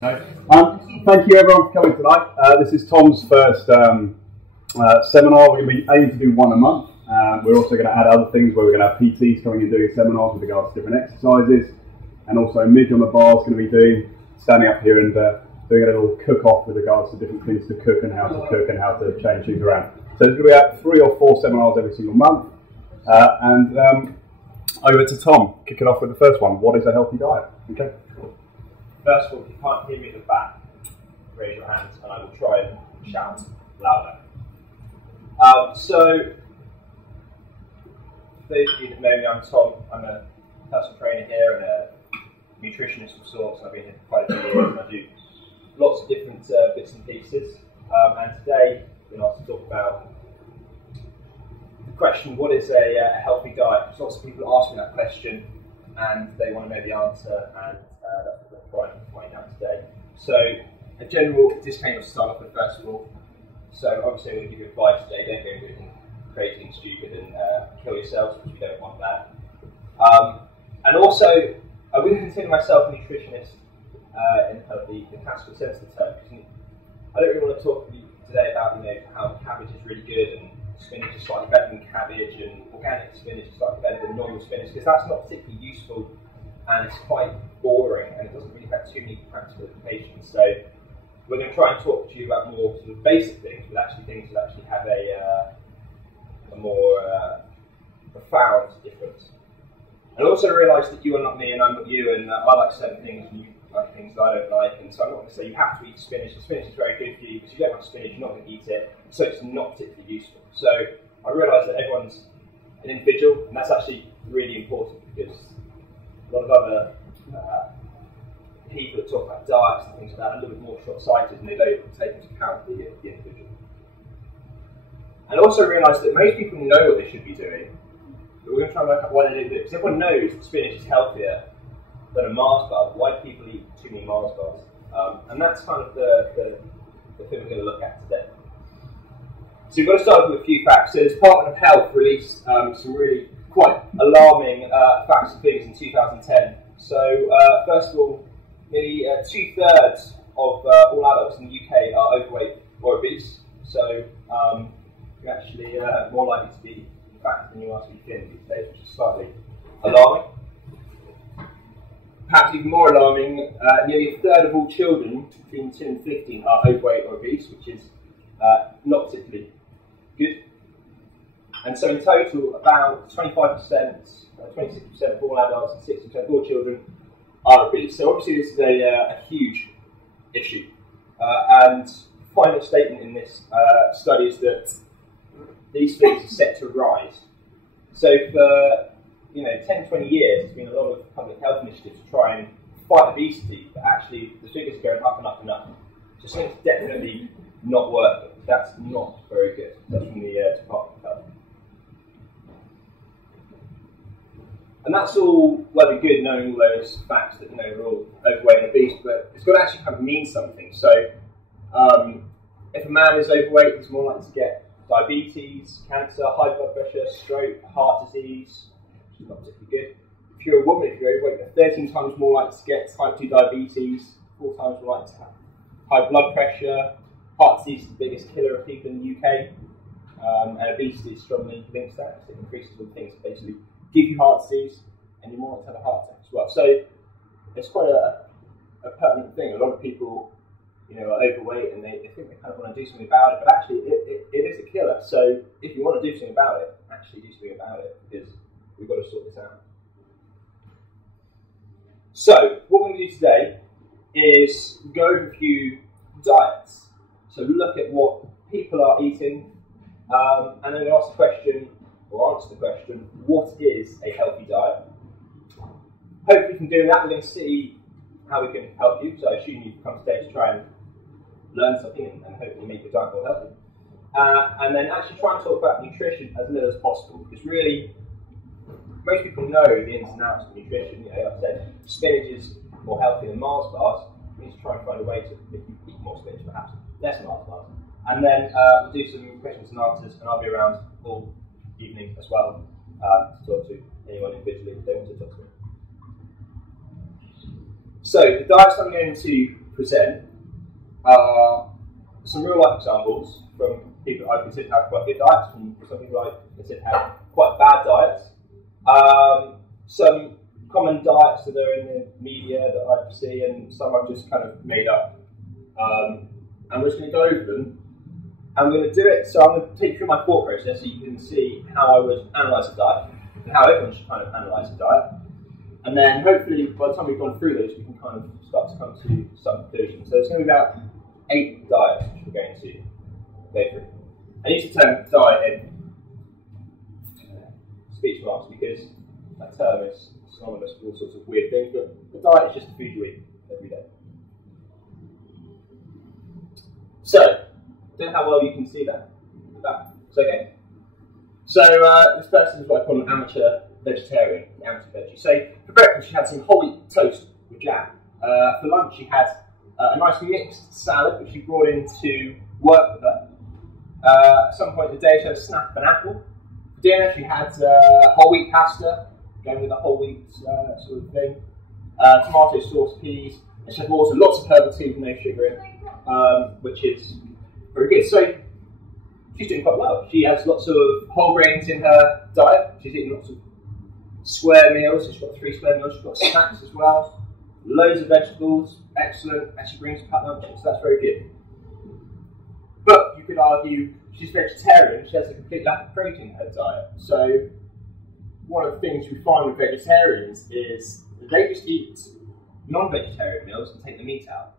Thank you everyone for coming tonight. This is Tom's first seminar. We're going to be aiming to do one a month. We're also going to add other things where we're going to have PTs coming and doing seminars with regards to different exercises. And also Midge on the bar is going to be standing up here and doing a little cook-off with regards to different things to cook and how to change things around. So there's going to be about 3 or 4 seminars every single month. Over to Tom, kicking off with the first one. What is a healthy diet? Okay. First of all, if you can't hear me at the back, raise your hands and I will try and shout louder. So, for those of you that know me, I'm Tom. I'm a personal trainer here and a nutritionist of sorts. I've been here for quite a few years and I do lots of different bits and pieces. And today, we're going to talk about the question, what is a healthy diet? Because lots of people ask me that question and they want to know the answer, and that's what we're trying to find out today. So, a general disclaimer to start off with first of all. So, obviously, I'm going to give you advice today. Don't go and do anything crazy and stupid and kill yourselves, because we don't want that. And also, I wouldn't consider myself a nutritionist in kind of the classical sense of the term, because I don't really want to talk to you today about how cabbage is really good and spinach is slightly better than cabbage and organic spinach is slightly better than normal spinach, because that's not particularly useful and it's quite boring and it doesn't really have too many practical implications. So we're going to try and talk to you about more sort of basic things, but actually things that actually have a more profound difference. And also realise that you are not me and I'm not you, and I like certain things and you like things that I don't like, and so I'm not going to say you have to eat spinach. The spinach is very good for you, because if you don't like spinach, you're not going to eat it, so it's not particularly useful. So I realise that everyone's an individual, and that's actually really important, because a lot of other people that talk about diets and things like that are a little bit more short-sighted, and they don't take into account the individual. And also realise that most people know what they should be doing, but we're going to try and work out why they don't do it. Because everyone knows that spinach is healthier than a Mars bar. Why do people eat too many Mars bars? And that's kind of the thing we're going to look at today. So we've got to start with a few facts. So the Department of Health released some really quite alarming facts and figures in 2010. So first of all, nearly 2/3 of all adults in the UK are overweight or obese. So you're actually more likely to be fat than you are to be thin these days, which is slightly alarming. Perhaps even more alarming, nearly 1/3 of all children between 2 and 15 are overweight or obese, which is not particularly good. And so in total, about 25%, 26% of all adults and 60% of all children are obese. So obviously this is a huge issue. And the final statement in this study is that these figures are set to rise. So for 10, 20 years, there's been a lot of public health initiatives to try and fight obesity, but actually the figures are going up and up and up. So something's definitely not working. That's not very good. That's from the Department of Health. And that's all well and good, knowing all those facts that we're all overweight and obese, but it's got to actually kind of mean something. So if a man is overweight, he's more likely to get diabetes, cancer, high blood pressure, stroke, heart disease, which is not particularly good. If you're a woman, if you're overweight, you're 13 times more likely to get type 2 diabetes, 4 times more likely to have high blood pressure. Heart disease is the biggest killer of people in the UK, and obesity is strongly linked to that. It increases all the things that basically give you heart disease, and you're more likely to have a heart attack as well. So it's quite a pertinent thing. A lot of people, are overweight and they think they kind of want to do something about it, but actually it is a killer. So if you want to do something about it, actually do something about it, because we've got to sort this out. So what we're going to do today is go over a few diets. So look at what people are eating, and then ask the question, or answer the question, what is a healthy diet? Hopefully from doing that, we're going to see how we can help you. So I assume you've come today to try and learn something and hopefully make your diet more healthy. And then actually try and talk about nutrition as little as possible, because really, most people know the ins and outs of nutrition. Like I said, spinach is more healthy than Mars bars. We need to try and find a way to make you eat more spinach, perhaps less Mars bars. And then we'll do some questions and answers, and I'll be around all evening as well to talk to anyone individually if they want to talk to me. So the diets I'm going to present are some real life examples from people that I consider to have quite good diets, from some people I consider to have quite bad diets. Some common diets that are in the media that I see, and some I've just kind of made up. And we're just going to go over them. And we're going to do it, so I'm going to take you through my thought process so you can see how I would analyse a diet, and how everyone should kind of analyse a diet. And then hopefully by the time we've gone through those, we can kind of start to come to some conclusions. So it's going to be about 8 diets which we're going to go through. I use the term diet in speech marks because that term is synonymous with all sorts of weird things, but the diet is just the food you eat every day. So, I don't know how well you can see that. It's okay. So, this person is what I call an amateur vegetarian, an amateur veggie. So, for breakfast she had some whole wheat toast with jam. For lunch she had a nice mixed salad which she brought into work with her. At some point in the day she had a snap of an apple. For dinner she had whole wheat pasta, going with a whole wheat sort of thing. Tomato sauce, peas, and she had also lots of herbal tea with no sugar in, which is very good. So she's doing quite well. She has lots of whole grains in her diet. She's eating lots of square meals. So she's got 3 square meals. She's got snacks as well. Loads of vegetables. Excellent. And she brings packed lunches. So that's very good. But you could argue she's vegetarian. She has a complete lack of protein in her diet. So one of the things we find with vegetarians is they just eat non-vegetarian meals and take the meat out.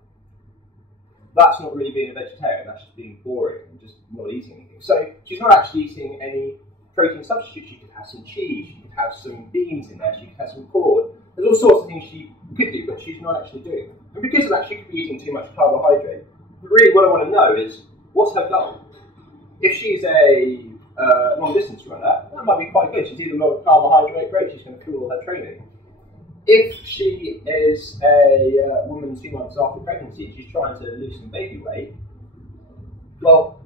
That's not really being a vegetarian, that's just being boring and just not eating anything. So she's not actually eating any protein substitutes. She could have some cheese, she could have some beans in there, she could have some corn. There's all sorts of things she could do, but she's not actually doing. And because of that, she could be eating too much carbohydrate. But really what I want to know is, what's her goal? If she's a long-distance runner, that might be quite good. She's eating a lot of carbohydrate, great, she's going to fuel all her training. If she is a woman 2 months after pregnancy and she's trying to lose some baby weight, well,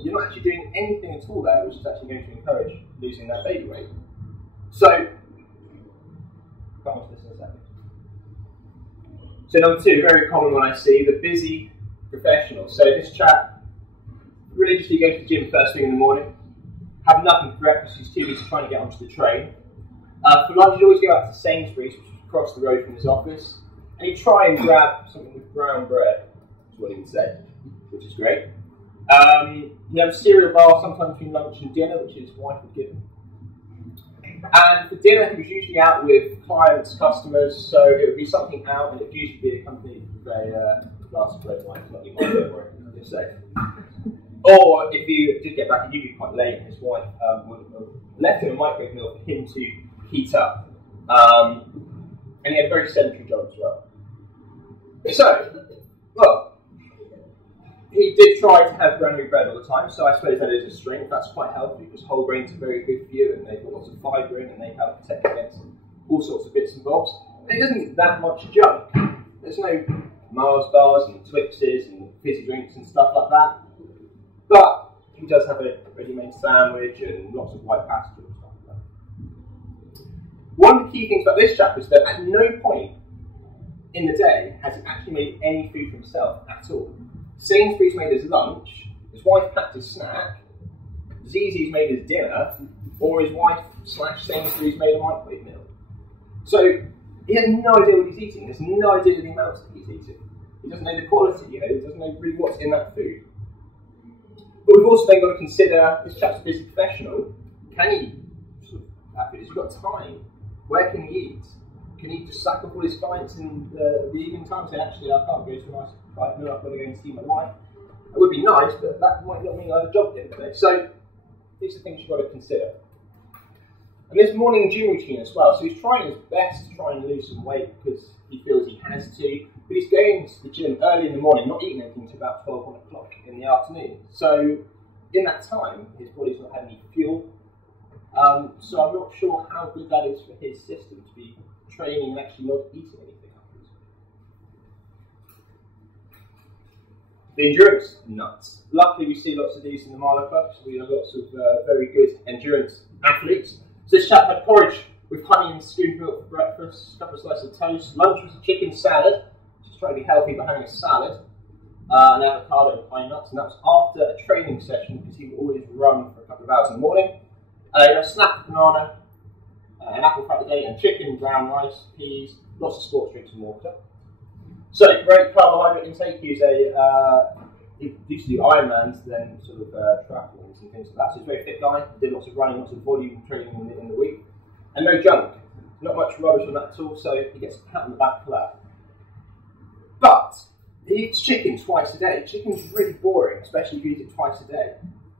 you're not actually doing anything at all there which is actually going to encourage losing that baby weight. So, come on to this in a second. So number 2, very common one I see, the busy professional. So this chap religiously goes to the gym first thing in the morning, have nothing for breakfast, he's too busy trying to get onto the train. For lunch, he'd always go out to Sainsbury's, which is across the road from his office, and he'd try and grab something with brown bread, is what he would say, which is great. He'd have a cereal bar sometime between lunch and dinner, which his wife would give him. And for dinner, he was usually out with clients, customers, so it would be something out, and it would usually be accompanied with a glass of red wine, not even for it, I'll just say. Or if he did get back, he'd be quite late, and his wife would have left him a microwave meal for him to heat up. And he had a very sedentary job as well. So, well, he did try to have granary bread all the time, so I suppose that is a strength. That's quite healthy because whole grains are very good for you, and they've got lots of fibre in, and they help protect against all sorts of bits and bobs. And he doesn't eat that much junk. There's no Mars bars and Twixes and fizzy drinks and stuff like that. But he does have a ready-made sandwich and lots of white pasta and stuff like that. One of the key things about this chap is that at no point in the day has he actually made any food for himself at all. Sainsbury's made his lunch, his wife packed his snack, Zzz's made his dinner, or his wife / Sainsbury's made a microwave meal. So he has no idea what he's eating. There's no idea the amounts that he's eating. He doesn't know the quality, he doesn't know really what's in that food. But we've also then got to consider, this chap's a busy professional, can he sort of have food? Has he got time? Where can he eat? Can he just sack up all his clients in the evening time and say, actually, I can't go to a nice quiet meal, I've got to go and see my wife? It would be nice, but that might not mean I have a job at the end of the day. So these are things you've got to consider. And this morning gym routine as well. So he's trying his best to try and lose some weight because he feels he has to. But he's going to the gym early in the morning, not eating anything until about 12, 1 o'clock in the afternoon. So in that time, his body's not had any fuel. So I'm not sure how good that is for his system to be training and actually not eating anything afterwards. The endurance nuts. Luckily, we see lots of these in the Marlow Club, so we have lots of very good endurance athletes. So this chap had porridge with honey and skimmed milk for breakfast, a couple of slices of toast. Lunch was a chicken salad, which is trying to be healthy by having a salad, an avocado and pine nuts, and that was after a training session because he would always run for a couple of hours in the morning. A snack, banana, an apple throughout the day, and chicken, brown rice, peas, lots of sports drinks and water. So great carbohydrate intake. He used to do Ironmans, then sort of triathlons and things like that. So he's a very fit guy. Did lots of running, lots of volume training in the week, and no junk. Not much rubbish on that at all. So he gets a pat on the back for that. But he eats chicken twice a day. Chicken's really boring, especially if you eat it twice a day.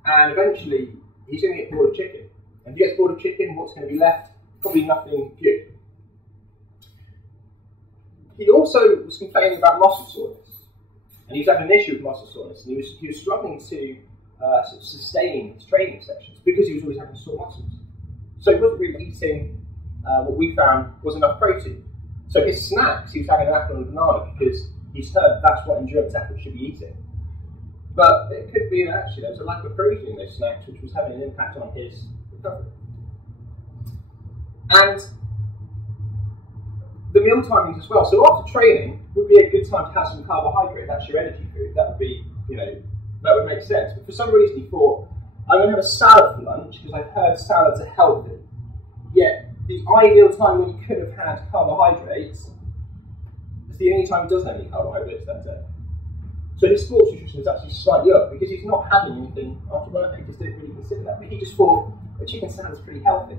And eventually, he's going to get bored of chicken. And if he gets bored of chicken, what's going to be left? Probably nothing good. He also was complaining about muscle soreness. And he was having an issue with muscle soreness. And he was struggling to sort of sustain his training sessions because he was always having sore muscles. So he wasn't really eating what we found was enough protein. So his snacks, he was having an apple and a banana because he's heard that's what endurance athletes should be eating. But it could be that actually there was a lack of protein in those snacks which was having an impact on his recovery. And the meal timings as well. So after training would be a good time to have some carbohydrate. That's your energy food. That would be, that would make sense. But for some reason he thought, I'm going to have a salad for lunch because I've heard salads are healthy. Yet the ideal time when he could have had carbohydrates is the only time he doesn't have any carbohydrates that day. So his sports nutrition is actually slightly up because he's not having anything after work. He just didn't really consider that. But he just thought a chicken salad is pretty healthy.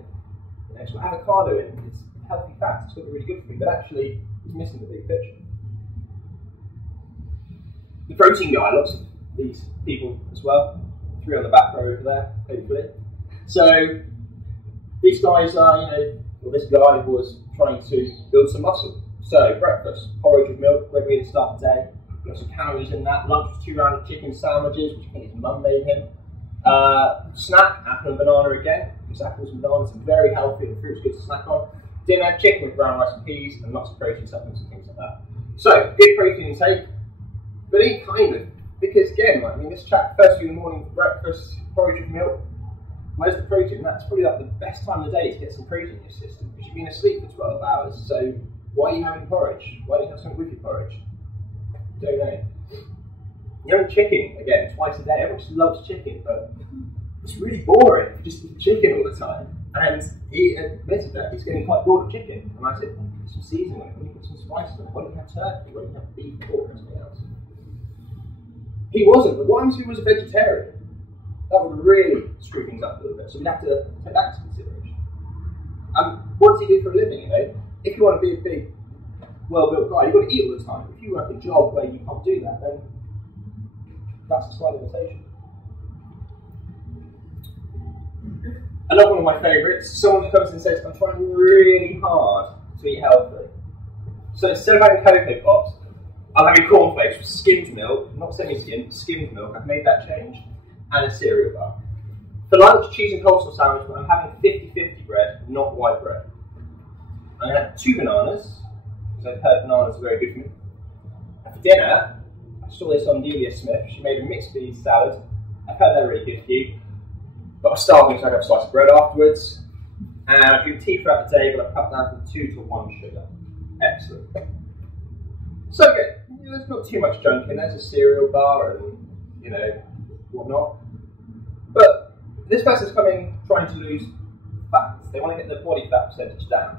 It's got avocado in it. It's healthy fats. It's got really good for you. But actually, he's missing the big picture. The protein guy, lots of these people as well. 3 on the back row over there, hopefully. So these guys are, this guy was trying to build some muscle. So breakfast, porridge with milk, regularly to start the day. Got some calories in that. Lunch was 2 rounds of chicken sandwiches, which I think his mum made him. Snack, apple and banana again, because apples and bananas are very healthy and fruit's good to snack on. Dinner, chicken with brown rice and peas, and lots of protein supplements and things like that. So, good protein intake, but he kind of, because again, this chap, first thing in the morning, breakfast, porridge with milk, where's the protein? That's probably like the best time of the day to get some protein in your system, because you've been asleep for 12 hours, so why are you having porridge? Why don't you have something with your porridge? Don't know. You're having chicken, again, twice a day. Everyone just loves chicken, but it's really boring if you just eat chicken all the time. And he admitted that he's getting quite bored of chicken. And I said, put some seasoning on it, why don't you put some spice on it? Why don't you have turkey? Why don't you have beef, pork, or something else? He wasn't, but what if he was a vegetarian? That would really screw things up a little bit. So we'd have to take that into consideration. What does he do for a living, If you want to be a big, well-built guy, you've got to eat all the time. If you work a job where you can't do that, then that's a slight limitation. Another one of my favourites, someone who comes and says, I'm trying really hard to eat healthy. So instead of having Cocoa Pops, I'm having cornflakes with skimmed milk, not semi-skimmed, but skimmed milk. I've made that change. And a cereal bar. For lunch, cheese and coleslaw sandwich, but I'm having 50-50 bread, not white bread. I'm going to have 2 bananas, because I've heard bananas are very good for me. And for dinner, I saw this on Julia Smith. She made a mixed bean salad. I've heard they're really good for you. But I'm starving, so I have a slice of bread afterwards. And I drink tea throughout the day, but I've cut down from 2 to 1 sugar. Excellent. So good. There's not too much junk in there. There's a cereal bar and, whatnot. But this person's coming trying to lose fat. They want to get their body fat percentage down.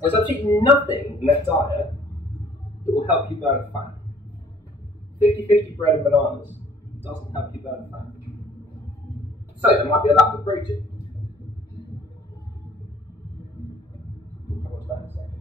There's absolutely nothing in that diet that will help you burn fat. 50-50 bread and bananas doesn't help you burn fat. So there might be a lack of protein. We'll come on to that in a second.